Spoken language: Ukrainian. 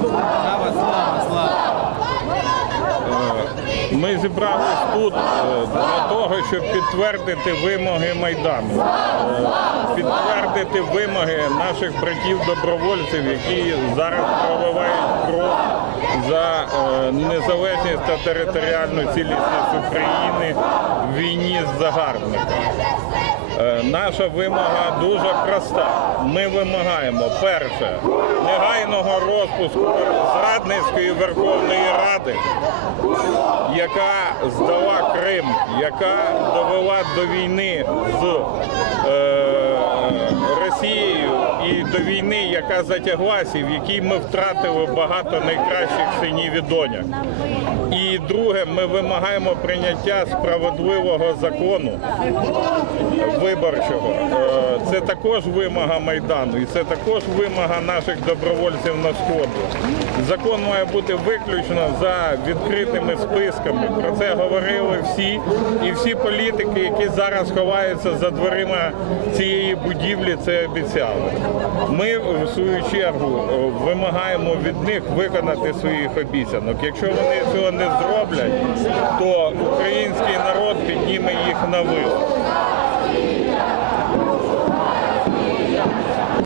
Слава, слава, слава. Ми зібрались тут е, для того, щоб підтвердити вимоги Майдану, Е, підтвердити вимоги наших братів-добровольців, які зараз проливають кров за е, незалежність та територіальну цілісність України в війні з загарбниками. Е, Наша вимога дуже проста. Ми вимагаємо перше негайного розпуску Зрадницької Верховної Ради, яка здала Крим, яка довела до війни з е, війни, яка затяглася, в якій ми втратили багато найкращих синів і доньок. І друге, ми вимагаємо прийняття справедливого закону виборчого. Це також вимога Майдану і це також вимога наших добровольців на сходу. Закон має бути виключно за відкритими списками. Про це говорили всі, і всі політики, які зараз ховаються за дверима цієї будівлі, це обіцяли. Ми в свою чергу вимагаємо від них виконати своїх обіцянок. Якщо вони цього не зроблять, то український народ підніме їх на вис.